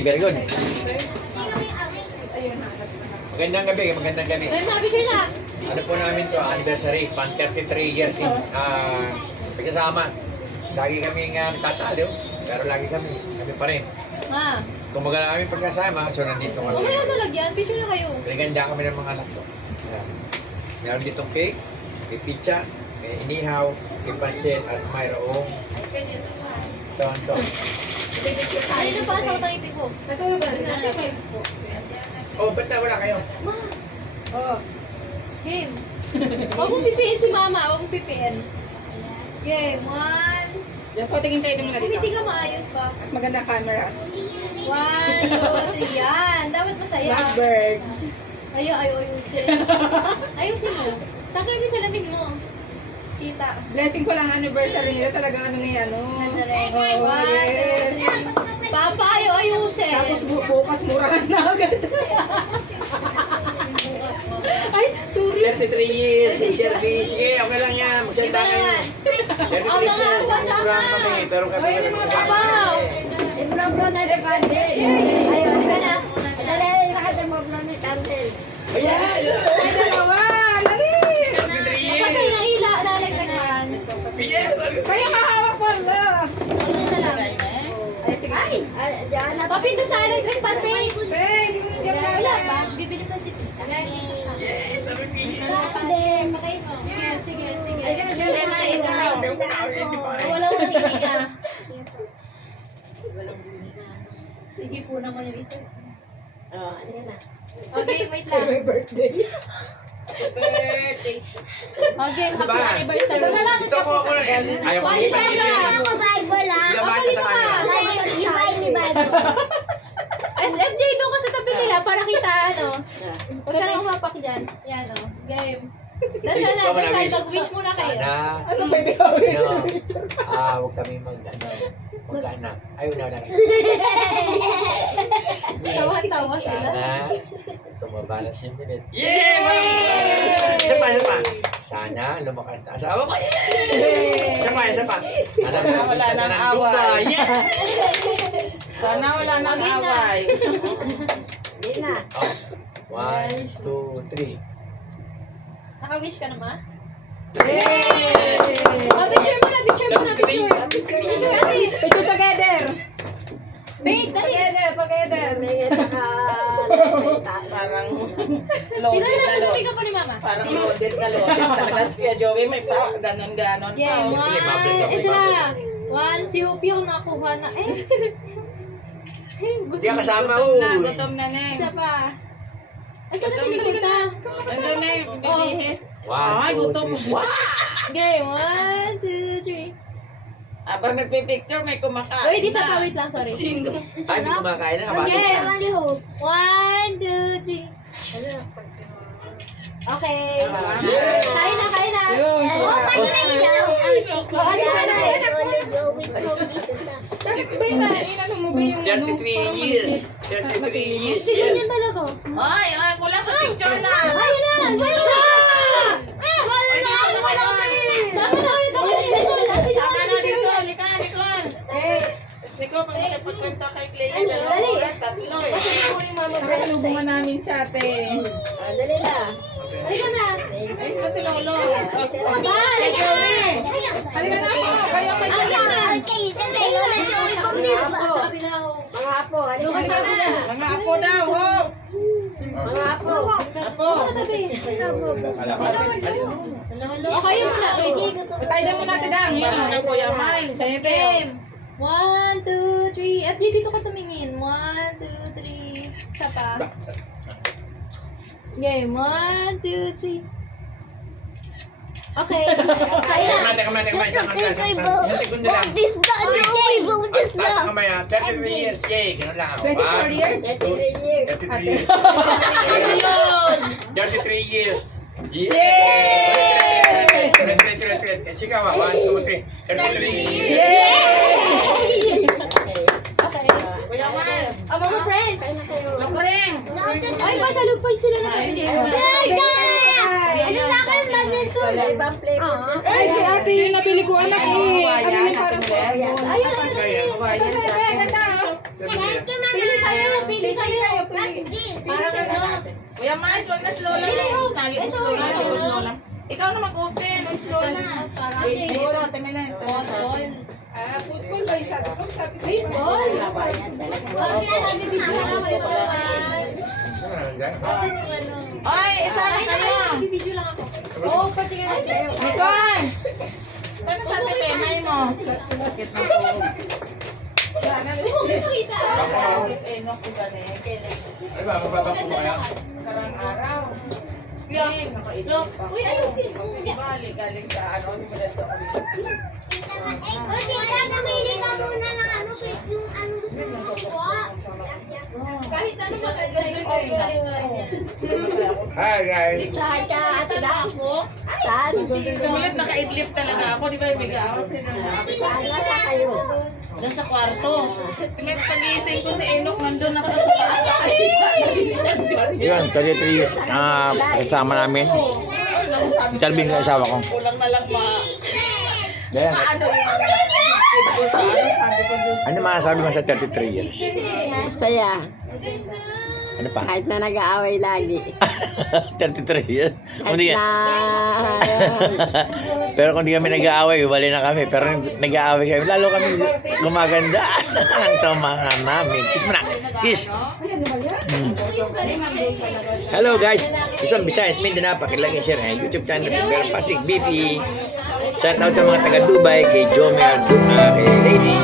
Okay, very good. Magandang gabi, magandang gabi. Ano po namin to, anniversary, pan 33 years in pagkasama. Lagi kaming tatalo, pero lagi kami pa rin. Kung magala kami pagkasama, so nandito kami. Mamaya na lagyan, picture na kayo. Pinaganda kami ng mga anak ko. Meron ditong cake, may pizza, may inihaw, may pansit, at mayroong ton-ton. Ano na pa sa utang ko? Natulog ka rin na po. Oh, ba't na wala kayo? Ma! Oh. Game. Huwag mong pipiin si mama, huwag mong pipiin. Game, 1. Diyan po, tingin tayo muna dito. Kumiti ka maayos pa. Magandang cameras. 1, 2, 3, yan. Dapat masaya. Blackbirds. Ayusin. Ayusin mo. Takay mo sa lamig mo. Kita. Blessing ko lang anniversary nila. Talagang ano nga ano. Oh, yes. Papa, ayusin. Tapos bukas murahan na agad. Ay, sorry. 33 years in service. Okay, okay lang yan. Magsalita kayo. 33 years yan. Murahan kami. Pero kami Abaw! Ibrobro na rin candle. Ayun, hindi ka na. Dali, nakadamobro na candle. Ayan. Ay, dalawa. Lali. 33 years. Patay na ila, nalagdagan. Kaya kahawak po. Ala. Ano na lang? Ay, sige. Ay. Diyan na. Papinto sa electric fan, babe. Hey, hindi ko na diyan Wala ba? Bibili pa si Tita. Sige. Dali na, ikaw. Wala hindi niya. Sige po naman yung isa. Oh, ano na. Okay, wait lang. Happy birthday. Birthday. Okay, happy Diba? anniversary. Ito ako na. Ayaw ko Balik ipag ka. Ako Bible lang. Babalik ka pa. Ibay ni Bible. SMJ doon ka sa tabi nila para kita ano. Huwag ka nang umapak dyan. Yan o. Game. Nasaan na? Mag-wish muna kayo. Sana, Ano pwede gawin? huwag kami mag-anak. Ayaw na lang. Tawa-tawa sila. Sana, tumaba na si Minute. Yeah! Isa pa. Sana, lumakas na asawa ko. Isa pa. Sana, wala nang ng lupa. away. Yeah! Sana wala nang Okay na. away. Hindi na. Oh. 1, 2, 3. Naka-wish ka naman? Yay! Picture mo na. Picture ate. Picture together. Wait, dali. Together. May Parang Tingnan loaded na, na tuloy loaded. ka pa ni mama. Parang loaded na loaded talaga si Kuya Joey. May pa ganon-ganon pa. Yeah, Oh. one. Isa na. One. Si Hopi ako nakakuha na. Hindi ka kasama. Gutom na, Neng. Isa pa. Asa na si Nikita? Nandun na yung bibihis. 1, Ay, 2, gutom. 3. Wow! Okay, 1, 2, 3. Habang nagpipicture, may kumakain Wait, isa pa. Wait lang, sorry. Sino? Ay, hindi kumakain na. Kabasa Okay. ka. 1, 2, 3. Okay. Kain na. Yun. Bay na, inano mo ba yung ano? 33 years. 33 years. Tignan Yes. niya talaga. Ay, wala sa picture na. Ayun na! Ayun na! Sama na kayo daw. Sama na dito. Halika, Nicole. Tapos Nicole, pag makipagkwenta kay Clay, Dali. oras, tatlo eh. Nakasalubungan namin siya, ate. Dali na. Halika na. Ayos pa si Lolo. Halika na. Halika na po. Kayo may Mga apo, halika Halika na. na. Mga apo daw, ho. Mga apo. Apo. Okay yun na. Patay na mo natin dang. Yan na Kuya Miles. Game. 1, 2, 3. FJ, dito ka tumingin. 1, 2, 3. Isa pa. Game. 1, 2, 3. Okay. Kaya na. Teka muna. Isang segundo lang. This na, Taas na kamaya. 33 years. Yay! Ganun lang. 24 years? 33 years. Ano yun? 33 years. Yay! Sige ka, 1, 2, 3. 33 years. Yay! Okay. Kuya Miles. Mga friends. Lokreng. Ay, masalupay sila na pamili. Ano sa akin, badminton? Ibang flavor. Ay, kay ate yung nabili ko, anak eh. Ano yung parang Hawaiian. Ayun. Hawaiian sa akin. Ganda. Pili tayo, pili tayo. Para ka natin. Kuya Mais, wag na slow lang. Lagi mo slow lang. Slow lang. Ikaw na mag-open. Huwag slow lang. Ito, Temela. Ito na sa akin. Football ba yung sabi ko? Baseball. Bakit kami video na kayo naman? Ay, isa na kayo. Video lang ako. Oo, pati ka na sa'yo. Nicole! Sana sa ate Pemay mo? Sakit na po. Yan, Hindi mo makita. Is Enoch, diba na Ano ba, mababa po kaya? Karang araw. Yan, nakailip pa. Uy, ayusin. Kasi di ba, galing sa ano, di mo dahil sa ulit. Namili ka muna ng ano, yung ano gusto mo kuha. Kahit ano magagaling ko yan. Hi guys! Saan ka, ate na ako? Saan? Tumulit, nakaidlip talaga ako, di ba? May gawas sila. Saan nasa kayo? Doon sa kwarto. Tingnan, pag-iising ko si Enoch, nandun ako sa taas. Yun, 33 years. Kasama namin. Talbing ko asawa ko. Kulang na lang Ganyan. ano yung ko sa ano, sabi ko doon. Ano masasabi mo sa 33 years? Saya. Ano pa? Kahit na nag-aaway lagi. 33 years? Kung Kahit di, na... pero kung di kami nag-aaway, wala na kami. Pero nag-aaway kami, lalo kami gumaganda. Ang samahan namin. Kiss mo na. Kiss. Hello guys. Isang Visayas, Mindanao. Pakilike and share ang YouTube channel. Pero Pasig BP. Shout out sa mga taga Dubai, kay Jomer, kay Lady.